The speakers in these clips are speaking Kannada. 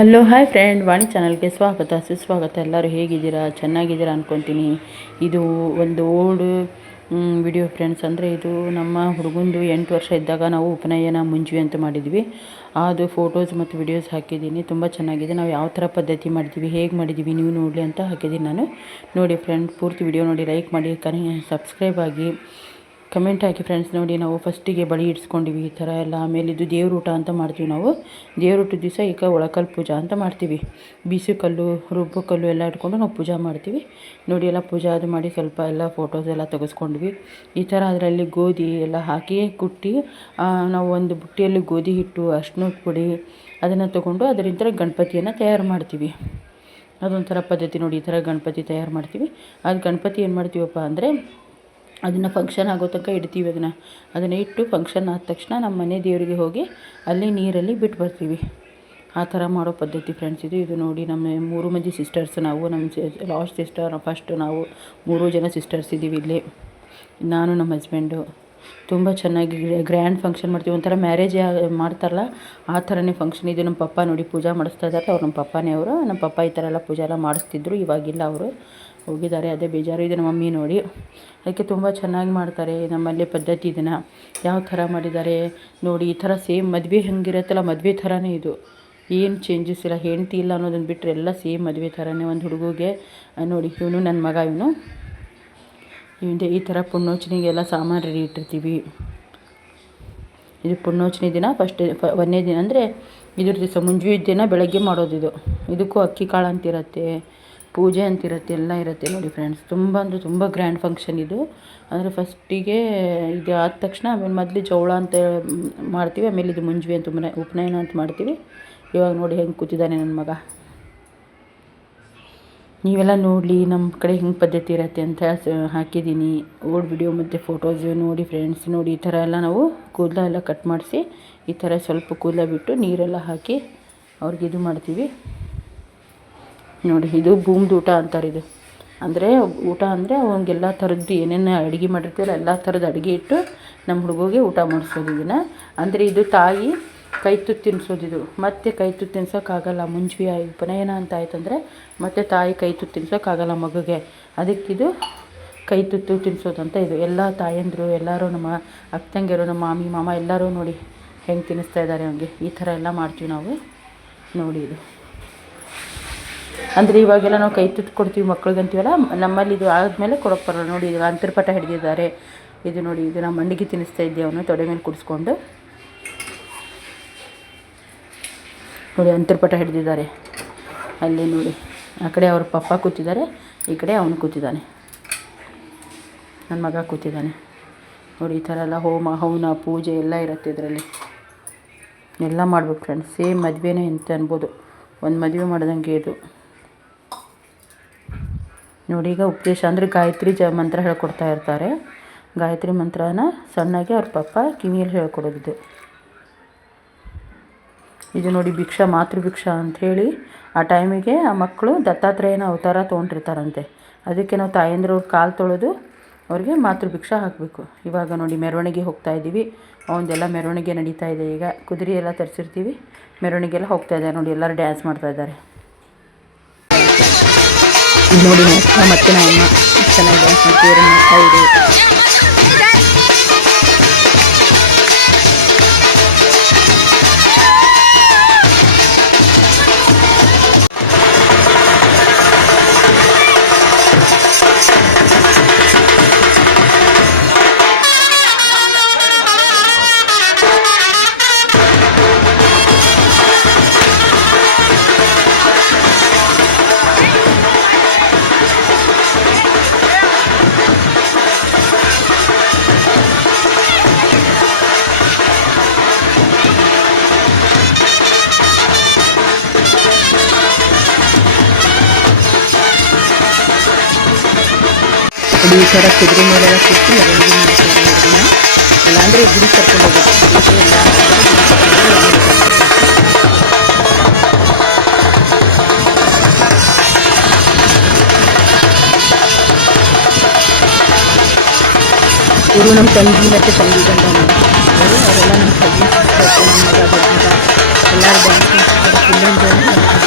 ಹಲೋ ಹಾಯ್ ಫ್ರೆಂಡ್, ವಾಣಿ ಚಾನಲ್ಗೆ ಸ್ವಾಗತ ಸುಸ್ವಾಗತ. ಎಲ್ಲರೂ ಹೇಗಿದ್ದೀರಾ? ಚೆನ್ನಾಗಿದ್ದೀರಾ ಅಂದ್ಕೊತೀನಿ. ಇದು ಒಂದು ಓಲ್ಡ್ ವಿಡಿಯೋ ಫ್ರೆಂಡ್ಸ್. ಅಂದರೆ ಇದು ನಮ್ಮ ಹುಡುಗಂದು 8 ವರ್ಷ ಇದ್ದಾಗ ನಾವು ಉಪನಯನ ಮುಂಜಿ ಅಂತ ಮಾಡಿದ್ವಿ. ಅದು ಫೋಟೋಸ್ ಮತ್ತು ವಿಡಿಯೋಸ್ ಹಾಕಿದ್ದೀನಿ. ತುಂಬ ಚೆನ್ನಾಗಿದೆ. ನಾವು ಯಾವ ಥರ ಪದ್ಧತಿ ಮಾಡಿದ್ದೀವಿ, ಹೇಗೆ ಮಾಡಿದ್ದೀವಿ ನೀವು ನೋಡಲಿ ಅಂತ ಹಾಕಿದ್ದೀನಿ ನಾನು. ನೋಡಿ ಫ್ರೆಂಡ್, ಪೂರ್ತಿ ವಿಡಿಯೋ ನೋಡಿ, ಲೈಕ್ ಮಾಡಿ, ಸಬ್ಸ್ಕ್ರೈಬ್ ಆಗಿ, ಕಮೆಂಟ್ ಹಾಕಿ ಫ್ರೆಂಡ್ಸ್. ನೋಡಿ, ನಾವು ಫಸ್ಟಿಗೆ ಬಳಿ ಇಡ್ಸ್ಕೊಂಡಿವಿ ಈ ಥರ ಎಲ್ಲ. ಆಮೇಲೆ ಇದು ದೇವ್ರ ಊಟ ಅಂತ ಮಾಡ್ತೀವಿ ನಾವು. ದೇವ್ರ ಊಟದ ದಿವಸ ಈಗ ಒಳಕಲ್ಲು ಪೂಜಾ ಅಂತ ಮಾಡ್ತೀವಿ. ಬೀಸು ಕಲ್ಲು, ರುಬ್ಬು ಕಲ್ಲು ಎಲ್ಲ ಇಟ್ಕೊಂಡು ನಾವು ಪೂಜಾ ಮಾಡ್ತೀವಿ. ನೋಡಿ, ಎಲ್ಲ ಪೂಜಾ ಅದು ಮಾಡಿ ಸ್ವಲ್ಪ ಎಲ್ಲ ಫೋಟೋಸ್ ಎಲ್ಲ ತೆಗೆಸ್ಕೊಂಡ್ವಿ. ಈ ಥರ ಅದರಲ್ಲಿ ಗೋಧಿ ಎಲ್ಲ ಹಾಕಿ ಕುಟ್ಟಿ ನಾವು ಒಂದು ಬುಟ್ಟಿಯಲ್ಲಿ ಗೋಧಿ ಹಿಟ್ಟು, ಅರ್ಶಿನದ ಪುಡಿ ಅದನ್ನು ತೊಗೊಂಡು ಅದರಿಂದ ಗಣಪತಿಯನ್ನು ತಯಾರು ಮಾಡ್ತೀವಿ. ಅದೊಂಥರ ಪದ್ಧತಿ ನೋಡಿ. ಈ ಥರ ಗಣಪತಿ ತಯಾರು ಮಾಡ್ತೀವಿ. ಅದು ಗಣಪತಿ ಏನು ಮಾಡ್ತೀವಪ್ಪ ಅಂದರೆ, ಅದನ್ನು ಫಂಕ್ಷನ್ ಆಗೋ ತನಕ ಇಡ್ತೀವಿ. ಅದನ್ನು ಇಟ್ಟು ಫಂಕ್ಷನ್ ಆದ ತಕ್ಷಣ ನಮ್ಮ ಮನೆ ದೇವರಿಗೆ ಹೋಗಿ ಅಲ್ಲಿ ನೀರಲ್ಲಿ ಬಿಟ್ಟು ಬರ್ತೀವಿ. ಆ ಥರ ಮಾಡೋ ಪದ್ಧತಿ ಫ್ರೆಂಡ್ಸ್ ಇದು ನೋಡಿ, ನಮ್ಮ 3 ಮಂದಿ ಸಿಸ್ಟರ್ಸ್ ನಾವು. ನಮ್ಮ ಲಾಸ್ಟ್ ಸಿಸ್ಟರ್ ಫಸ್ಟ್. ನಾವು 3 ಜನ ಸಿಸ್ಟರ್ಸ್ ಇದ್ದೀವಿ ಇಲ್ಲಿ, ನಾನು ನಮ್ಮ ಹಸ್ಬೆಂಡು. ತುಂಬ ಚೆನ್ನಾಗಿ ಗ್ರ್ಯಾಂಡ್ ಫಂಕ್ಷನ್ ಮಾಡ್ತೀವಿ. ಒಂಥರ ಮ್ಯಾರೇಜ್ ಮಾಡ್ತಾರಲ್ಲ ಆ ಥರನೇ ಫಂಕ್ಷನ್ ಇದು. ನಮ್ಮ ಪಪ್ಪ ನೋಡಿ ಪೂಜಾ ಮಾಡಿಸ್ತಾ ಇದ್ದಾರೆ. ಅವ್ರು ನಮ್ಮ ಪಪ್ಪನೇ ಅವರು. ನಮ್ಮ ಪಪ್ಪ ಈ ಥರ ಎಲ್ಲ ಪೂಜೆ ಎಲ್ಲ ಮಾಡಿಸ್ತಿದ್ರು. ಇವಾಗಿಲ್ಲ, ಅವರು ಹೋಗಿದ್ದಾರೆ. ಅದೇ ಬೇಜಾರು. ಇದು ನಮ್ಮ ಮಮ್ಮಿ ನೋಡಿ. ಅದಕ್ಕೆ ತುಂಬ ಚೆನ್ನಾಗಿ ಮಾಡ್ತಾರೆ ನಮ್ಮಲ್ಲಿ ಪದ್ಧತಿ. ಇದನ್ನು ಯಾವ ಥರ ಮಾಡಿದ್ದಾರೆ ನೋಡಿ. ಈ ಥರ ಸೇಮ್ ಮದುವೆ ಹೆಂಗಿರುತ್ತಲ್ಲ, ಮದುವೆ ಥರನೇ ಇದು. ಏನು ಚೇಂಜಸ್ ಇಲ್ಲ. ಹೆಂಡ್ತಿ ಇಲ್ಲ ಅನ್ನೋದನ್ನು ಬಿಟ್ಟರೆ ಎಲ್ಲ ಸೇಮ್ ಮದುವೆ ಥರನೇ. ಒಂದು ಹುಡುಗಿಗೆ ನೋಡಿ, ಇವನು ನನ್ನ ಮಗ, ಇವನು ಈ ಥರ ಪುಣ್ಣೋಚನೆಗೆಲ್ಲ ಸಾಮಾನು ರೆಡಿ ಇಟ್ಟಿರ್ತೀವಿ. ಇದು ಪುಣ್ಣೋಚನೆ ದಿನ ಒಂದನೇ ದಿನ ಅಂದರೆ ಇದ್ರ ದಿವಸ ಮುಂಜಿ ದಿನ ಬೆಳಗ್ಗೆ ಮಾಡೋದು ಇದು. ಇದಕ್ಕೂ ಅಕ್ಕಿ ಕಾಳು ಅಂತಿರುತ್ತೆ, ಪೂಜೆ ಅಂತಿರುತ್ತೆ, ಎಲ್ಲ ಇರುತ್ತೆ ನೋಡಿ ಫ್ರೆಂಡ್ಸ್. ತುಂಬ ಅಂದರೆ ತುಂಬ ಗ್ರ್ಯಾಂಡ್ ಫಂಕ್ಷನ್ ಇದು. ಅಂದರೆ ಫಸ್ಟಿಗೆ ಇದು ಆದ ತಕ್ಷಣ ಆಮೇಲೆ ಮೊದಲು ಜವಳ ಅಂತ ಮಾಡ್ತೀವಿ. ಆಮೇಲೆ ಇದು ಮುಂಜಿ ಅಂತ ಉಪನಯನ ಅಂತ ಮಾಡ್ತೀವಿ. ಇವಾಗ ನೋಡಿ ಹೆಂಗೆ ಕೂತಿದ್ದಾನೆ ನನ್ನ ಮಗ. ನೀವೆಲ್ಲ ನೋಡಲಿ ನಮ್ಮ ಕಡೆ ಹೆಂಗೆ ಪದ್ಧತಿ ಇರುತ್ತೆ ಅಂತ ಹಾಕಿದ್ದೀನಿ. ಓಲ್ಡ್ ವಿಡಿಯೋ ಮತ್ತು ಫೋಟೋಸ್ ನೋಡಿ ಫ್ರೆಂಡ್ಸ್. ನೋಡಿ, ಈ ಥರ ಎಲ್ಲ ನಾವು ಕೂದಲ ಎಲ್ಲ ಕಟ್ ಮಾಡಿಸಿ ಈ ಥರ ಸ್ವಲ್ಪ ಕೂದಲ ಬಿಟ್ಟು ನೀರೆಲ್ಲ ಹಾಕಿ ಅವ್ರಿಗೆ ಇದು ಮಾಡ್ತೀವಿ ನೋಡಿ. ಇದು ಬೂಮ್ದು ಊಟ ಅಂತಾರೆ. ಇದು ಅಂದರೆ ಊಟ ಅಂದರೆ ಅವ್ನಿಗೆಲ್ಲ ಥರದ್ದು ಏನೇನು ಅಡುಗೆ ಮಾಡಿರ್ತೀವಲ್ಲ ಎಲ್ಲ ಥರದ ಅಡುಗೆ ಇಟ್ಟು ನಮ್ಮ ಹುಡುಗಿಗೆ ಊಟ ಮಾಡಿಸೋದು ಇದನ್ನು. ಅಂದರೆ ಇದು ತಾಯಿ ಕೈ ತುತ್ತು ತಿನ್ನಿಸೋದಿದು. ಮತ್ತು ಕೈ ತುತ್ತು ತಿನ್ಸೋಕ್ಕಾಗಲ್ಲ. ಮುಂಜಿ ಉಪನಯನ ಅಂತ ಆಯ್ತಂದರೆ ಮತ್ತು ತಾಯಿ ಕೈ ತುತ್ತು ತಿನ್ಸೋಕ್ಕಾಗಲ್ಲ ಮಗುಗೆ. ಅದಕ್ಕಿದು ಕೈ ತುತ್ತು ತಿನ್ನಿಸೋದಂತ ಇದು. ಎಲ್ಲ ತಾಯಂದಿರು ಎಲ್ಲರೂ, ನಮ್ಮ ಅಕ್ಕ ತಂಗಿಯರು, ನಮ್ಮ ಮಾಮಿ ಮಾಮ ಎಲ್ಲರೂ ನೋಡಿ ಹೆಂಗೆ ತಿನ್ನಿಸ್ತಾ ಇದ್ದಾರೆ ಅವನಿಗೆ. ಈ ಥರ ಎಲ್ಲ ಮಾಡ್ತೀವಿ ನಾವು ನೋಡಿ. ಇದು ಅಂದರೆ ಇವಾಗೆಲ್ಲ ನಾವು ಕೈ ತುತ್ತು ಕೊಡ್ತೀವಿ ಮಕ್ಳಿಗಂತೀವಲ್ಲ, ನಮ್ಮಲ್ಲಿ ಇದು ಆದಮೇಲೆ ಕೊಡೋಕ್ಕೆ ಬರೋಲ್ಲ ನೋಡಿ. ಇದು ಅಂತರ್ಪಟ ಹಿಡಿದಿದ್ದಾರೆ. ಇದು ನೋಡಿ, ಇದು ನಮ್ಮ ಮಂಡಿಗೆ ತಿನ್ನಿಸ್ತಾ ಇದ್ದೆ ಅವನು ತೊಡೆ ಮೇಲೆ ಕುಡಿಸ್ಕೊಂಡು ನೋಡಿ. ಅಂತರ್ಪಟ ಹಿಡಿದಿದ್ದಾರೆ ಅಲ್ಲಿ ನೋಡಿ. ಆ ಕಡೆ ಅವ್ರ ಪಪ್ಪ ಕೂತಿದ್ದಾರೆ, ಈ ಕಡೆ ಅವನು ಕೂತಿದ್ದಾನೆ, ನನ್ನ ಮಗ ಕೂತಿದ್ದಾನೆ ನೋಡಿ. ಈ ಥರ ಎಲ್ಲ ಹೋಮ ಹವನ ಪೂಜೆ ಎಲ್ಲ ಇರುತ್ತೆ ಇದರಲ್ಲಿ. ಎಲ್ಲ ಮಾಡ್ಬೇಕು ಫ್ರೆಂಡ್ಸ್. ಸೇಮ್ ಮದುವೆನೇ ಅಂತ ಅನ್ಬೋದು. ಒಂದು ಮದುವೆ ಮಾಡ್ದಂಗೆ ಇದು ನೋಡಿ. ಈಗ ಉಪದೇಶ ಅಂದರೆ ಗಾಯತ್ರಿ ಮಂತ್ರ ಹೇಳ್ಕೊಡ್ತಾ ಇರ್ತಾರೆ. ಗಾಯತ್ರಿ ಮಂತ್ರನ ಸಣ್ಣಗೆ ಅವ್ರ ಪಪ್ಪ ಕಿವಿಯಲ್ಲಿ ಹೇಳ್ಕೊಡೋದು. ಇದು ನೋಡಿ, ಭಿಕ್ಷಾ ಮಾತೃಭಿಕ್ಷಾ ಅಂಥೇಳಿ ಆ ಟೈಮಿಗೆ ಆ ಮಕ್ಕಳು ದತ್ತಾತ್ರೇಯನ ಅವತಾರ ತೊಗೊಂಡಿರ್ತಾರಂತೆ. ಅದಕ್ಕೆ ನಾವು ತಾಯಂದ್ರವ್ರ ಕಾಲು ತೊಳೆದು ಅವ್ರಿಗೆ ಮಾತೃಭಿಕ್ಷಾ ಹಾಕಬೇಕು. ಇವಾಗ ನೋಡಿ ಮೆರವಣಿಗೆ ಹೋಗ್ತಾ ಇದ್ದೀವಿ. ಅವನದೆಲ್ಲ ಮೆರವಣಿಗೆ ನಡೀತಾ ಇದೆ. ಈಗ ಕುದುರೆ ಎಲ್ಲ ತರಿಸಿರ್ತೀವಿ, ಮೆರವಣಿಗೆ ಎಲ್ಲ ಹೋಗ್ತಾ ಇದ್ದಾರೆ ನೋಡಿ. ಎಲ್ಲರೂ ಡ್ಯಾನ್ಸ್ ಮಾಡ್ತಾ ಇದ್ದಾರೆ ನೋಡಿ. ಮತ್ತೆ ನಾವು ಚೆನ್ನಾಗಿ ಡ್ಯಾನ್ಸ್ ಮಾಡ್ತೀವಿ. ಈ ಥರ ಕುದುರೆ ಮೇಲೆಲ್ಲ ಕೂತು ಮೆರವಣಿಗೆ ಮಾಡ್ತಾರೆ ಅವ್ರನ್ನ. ಇಲ್ಲಾಂದರೆ ಗುಡಿ ಕರ್ಕೊಂಡು ಹೋಗೋದು. ಎಲ್ಲ ಇವರು ನಮ್ಮ ತಂಗಿ ಮತ್ತು ತಂಗಿ ಗಂಡ ಅವರೆಲ್ಲ ನಮ್ಮ ತಂಗಿ, ನಮ್ಮ ಮಗ, ಎಲ್ಲರೂ ಡ್ಯಾನ್ಸ್ ಮಾಡ್ತಿದ್ದಾರೆ.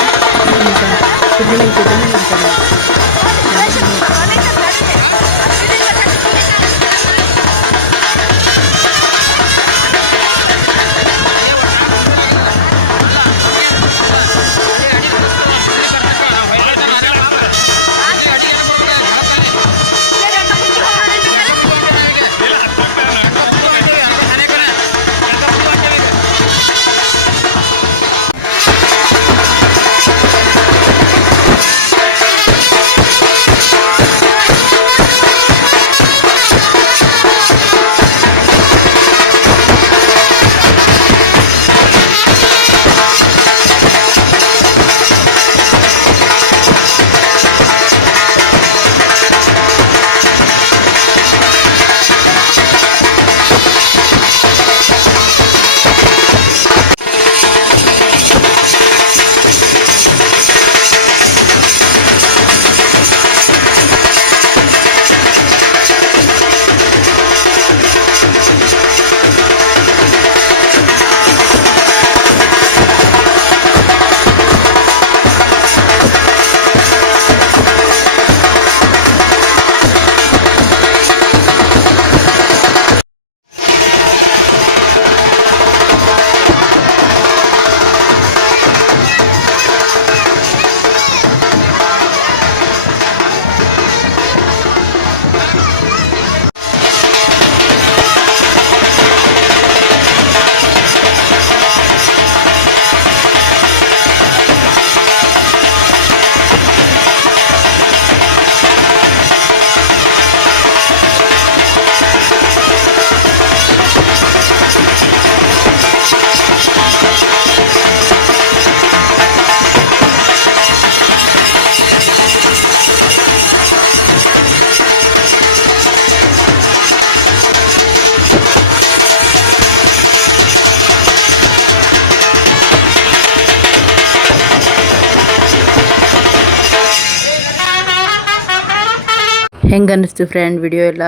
ಹೆಂಗೆ ಅನ್ನಿಸ್ತು ಫ್ರೆಂಡ್ ವಿಡಿಯೋ ಎಲ್ಲ?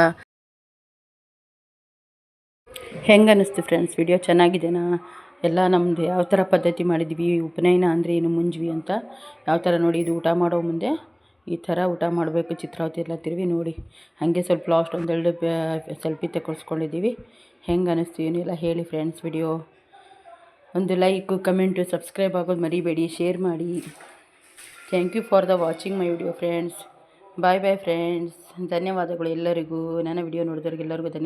ಹೆಂಗೆ ಅನ್ನಿಸ್ತು ಫ್ರೆಂಡ್ಸ್ ವಿಡಿಯೋ? ಚೆನ್ನಾಗಿದೆನಾ? ಎಲ್ಲ ನಮ್ಮದು ಯಾವ ಥರ ಪದ್ಧತಿ ಮಾಡಿದ್ವಿ, ಉಪನಯನ ಅಂದರೆ ಏನು, ಮುಂಜ್ವಿ ಅಂತ ಯಾವ ಥರ ನೋಡಿ. ಇದು ಊಟ ಮಾಡೋ ಮುಂದೆ ಈ ಥರ ಊಟ ಮಾಡಬೇಕು. ಚಿತ್ರಾವತಿ ಎಲ್ಲ ತಿರುವಿ ನೋಡಿ. ಹಾಗೆ ಸ್ವಲ್ಪ ಲಾಸ್ಟ್ ಒಂದೆರಡು ಸೆಲ್ಫಿ ತೆಗೆಸ್ಕೊಂಡಿದ್ದೀವಿ. ಹೆಂಗೆ ಅನ್ನಿಸ್ತು ಏನೆಲ್ಲ ಹೇಳಿ ಫ್ರೆಂಡ್ಸ್. ವಿಡಿಯೋ ಒಂದು ಲೈಕು, ಕಮೆಂಟು, ಸಬ್ಸ್ಕ್ರೈಬ್ ಆಗೋದು ಮರಿಬೇಡಿ, ಶೇರ್ ಮಾಡಿ. Thank you for the watching my video friends. Bye bye friends. ಧನ್ಯವಾದಗಳು ಎಲ್ಲರಿಗೂ. ನನ್ನ ವಿಡಿಯೋ ನೋಡಿದವ್ರಿಗೆಲ್ಲರಿಗೂ ಧನ್ಯವಾದ.